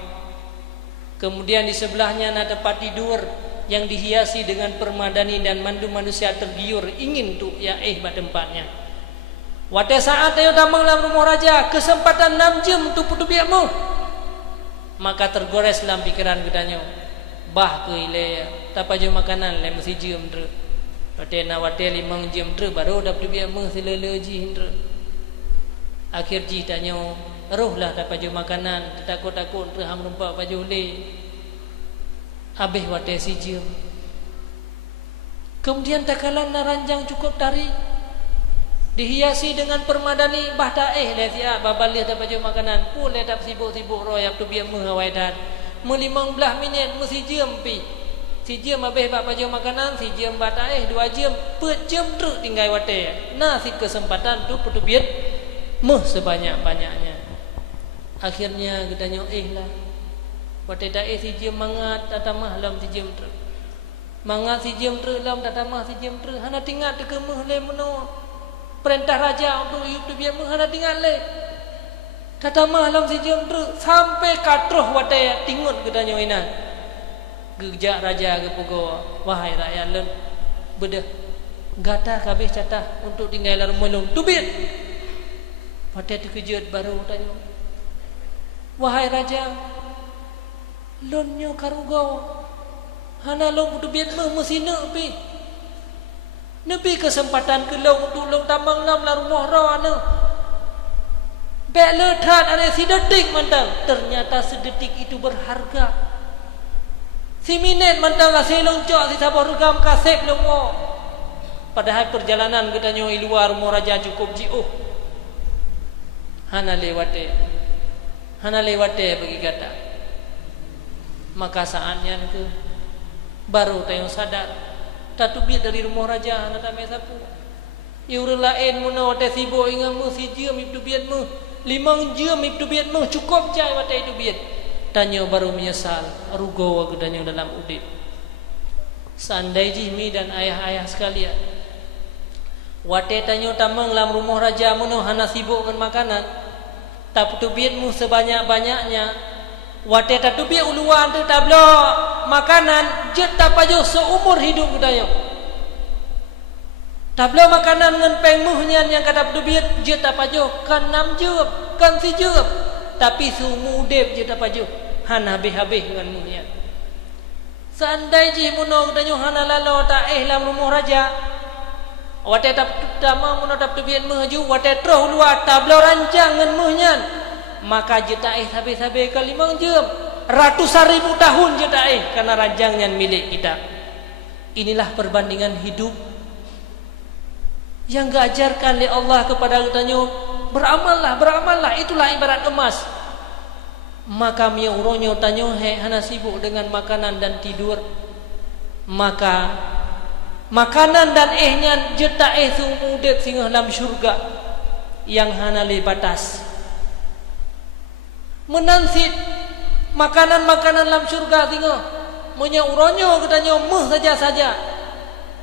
Kemudian di sebelahnya ada tempat tidur yang dihiasi dengan permadani dan mandu manusia tergiur ingin tu ya bat tempatnya. Wate saat ayo damang dalam rumah raja kesempatan 6 jam tu putu biakmu, maka tergores dalam pikiran gedanyo bah ke ile tapaju makanan le mesti jam tre wate na wate 5 jam tre baru dapat biakmu silele ji tre. Akhir ji tanyo rohlah tapaju makanan takut-takut tre ham rumpa paju le habis wate si jam. Kemudian takalan naranjang cukup tarik dihiasi dengan permadani bah taeh le sia babalih tak baju makanan pule tak sibuk-sibuk royak tu biar mengawai dan 15 minit mesti jam pi si jam habis bak baju makanan si jam bah taeh 2 jam per jam tu tinggal wate nah si kesempatan tu putu biar meh sebanyak-banyaknya. Akhirnya gedanyo lah wate taeh si jam mangat tatamah lam si jam tu mangat si jam tu lam tatamah si jam tu hana tinggal tekemeh le meno perintah raja untuk hidup dia menghadap tinggal le. Kata malam si jam tu sampai katroh watai tingut kita nyoinan. Gejak raja ke pugo wahai rakyat len bedah gata kabeh catah untuk tinggal dalam melung tubit. Watai terkejut baru tanya. Wahai raja lonyo karugo hana long tubit mesti nak pi. Nepi kesempatan ke long untuk long tamang lam la rumah ra ne. Bek lethat ane sedetik mantang. Ternyata sedetik itu berharga. Si minit mantang kasih long cok si sabar regam kasep long mo. Padahal perjalanan kita nyo luar rumah raja cukup jiuh. Hana lewate bagi kata. Maka saatnya ke baru tayong sadar. Tatubit dari rumah raja nak tak sapu. Iur lain muna wate sibuk ingamu si jam itu biatmu 5 jam itu biatmu cukup jai wate itu biat. Tanya baru menyesal rugo wagedanyo dalam udip. Seandai jimi dan ayah-ayah sekalian wate tanyo tamang dalam rumah raja muna hana sibuk dengan makanan tak putu biatmu sebanyak-banyaknya. Wate tatubia uluan tu tablo makanan jet tapajo seumur hidup budaya. Tablo makanan dengan pengmuhnya yang kata tatubia jet tapajo kan 6 jam kan 7 jam tapi seumur hidup jet tapajo han habis-habis dengan muhnya. Seandai ji muno danyo hana lalo ta lam rumah raja. Wate tama muno tatubia maju wate troh uluan tablo rancang dengan muhnya. Maka jetaih habis-habis ke 5 jam ratusan ribu tahun jetaih karena rajangnya milik kita. Inilah perbandingan hidup yang diajarkan oleh Allah kepada kita. Beramallah, itulah ibarat emas. Maka miuronyo tanyo hana sibuk dengan makanan dan tidur. Maka makanan dan ehnya jetaih sumudet singgah dalam syurga yang hana le batas. Menansit makanan-makanan dalam syurga tinggal punya uronyo katanya meh saja-saja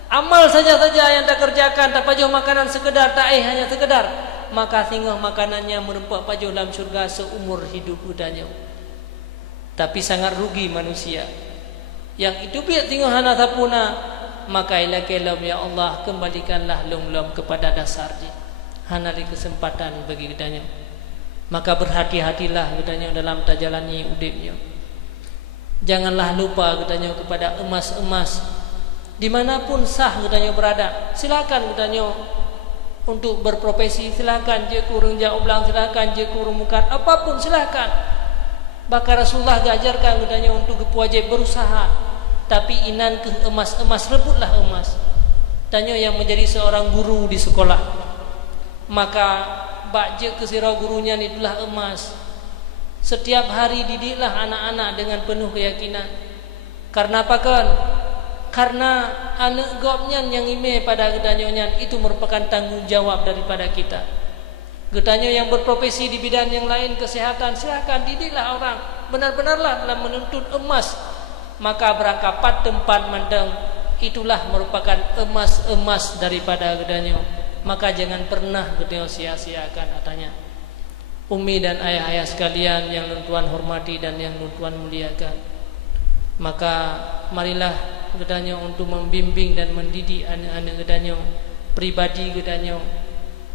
amal saja-saja yang tak kerjakan tak pajuh makanan sekedar tak hanya sekedar maka tinggal makanannya merempak pajuh dalam syurga seumur hidup katanya. Tapi sangat rugi manusia yang itu biar tinggal hana sapuna maka ilakelam ya Allah kembalikanlah long-long kepada dasarnya hana di kesempatan bagi katanya. Maka berhati-hatilah katanya dalam tajalani udipnya. Janganlah lupa katanya kepada emas-emas dimanapun sah katanya berada. Silakan katanya untuk berprofesi, silakan je kurung jauh belang, silakan je kurung mukat, apapun silakan. Bahkan Rasulullah diajarkan katanya untuk wajib berusaha. Tapi inan ke emas-emas rebutlah emas. Tanya yang menjadi seorang guru di sekolah. Maka bakje ke sirah gurunya itulah emas. Setiap hari didiklah anak-anak dengan penuh keyakinan. Karena apa kan? Karena anak gopnya yang ime pada kedanyonya itu merupakan tanggungjawab daripada kita. Getanya yang berprofesi di bidang yang lain kesehatan, silakan didiklah orang. Benar-benarlah dalam menuntut emas. Maka berakapat tempat mandang, itulah merupakan emas-emas daripada gedanya. Maka jangan pernah gedanya sia-siakan katanya. Umi dan ayah-ayah sekalian yang Tuan hormati dan yang Tuan muliakan, maka marilah gedanya untuk membimbing dan mendidik anak-anak gedanya pribadi gedanya.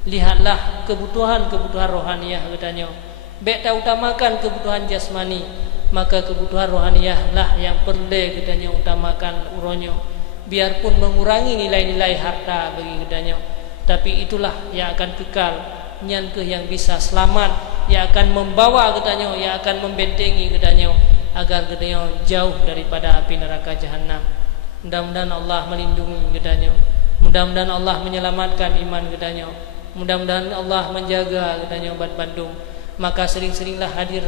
Lihatlah kebutuhan-kebutuhan rohaniyah gedanya. Baik tak utamakan kebutuhan jasmani, maka kebutuhan rohaniyah lah yang perlu gedanya utamakan uronyo. Biarpun mengurangi nilai-nilai harta bagi gedanya, tapi itulah yang akan kekal, nyankeh yang bisa selamat, yang akan membawa gedanya, yang akan membentengi gedanya agar gedanya jauh daripada api neraka jahanam. Mudah-mudahan Allah melindungi gedanya. Mudah-mudahan Allah menyelamatkan iman gedanya. Mudah-mudahan Allah menjaga gedanya Obat Bandung. Maka sering-seringlah hadir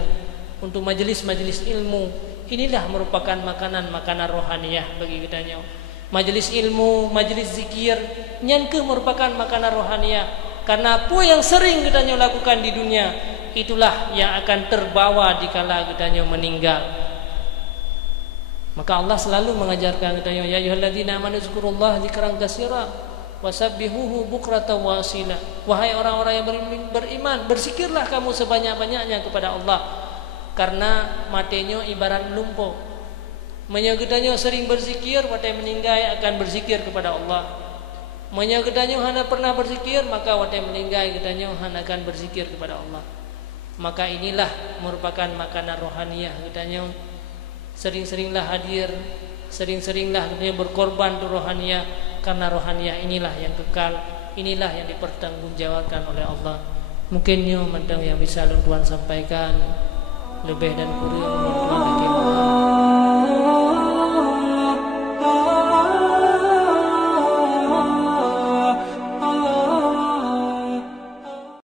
untuk majelis-majelis ilmu. Inilah merupakan makanan-makanan rohaniyah bagi gedanya. Majelis ilmu, majelis zikir, nyankeh merupakan makanan rohaniyah. Karena apa yang sering gedanya lakukan di dunia, itulah yang akan terbawa dikala gedanya meninggal. Maka Allah selalu mengajarkan gedanya, ya ayyuhalladzina amanu zkurullaha dzikran katsira wasabbihuhu bukratan wa asila. Wahai orang-orang yang beriman, berzikirlah kamu sebanyak-banyaknya kepada Allah. Karena matenya ibarat lumpuh. Menyegedanya sering berzikir, watai meninggal akan berzikir kepada Allah. Menyegedanya hana pernah berzikir, maka watai meninggal gedanya hana akan berzikir kepada Allah. Maka inilah merupakan makanan rohaniyah gedanya. Sering-seringlah hadir, sering-seringlah gedanya berkorban untuk rohaniyah. Karena rohaniyah inilah yang kekal, inilah yang dipertanggungjawabkan oleh Allah. Mungkinnya mentang yang bisa Tuan sampaikan, lebih dan kurang Tuan lagi.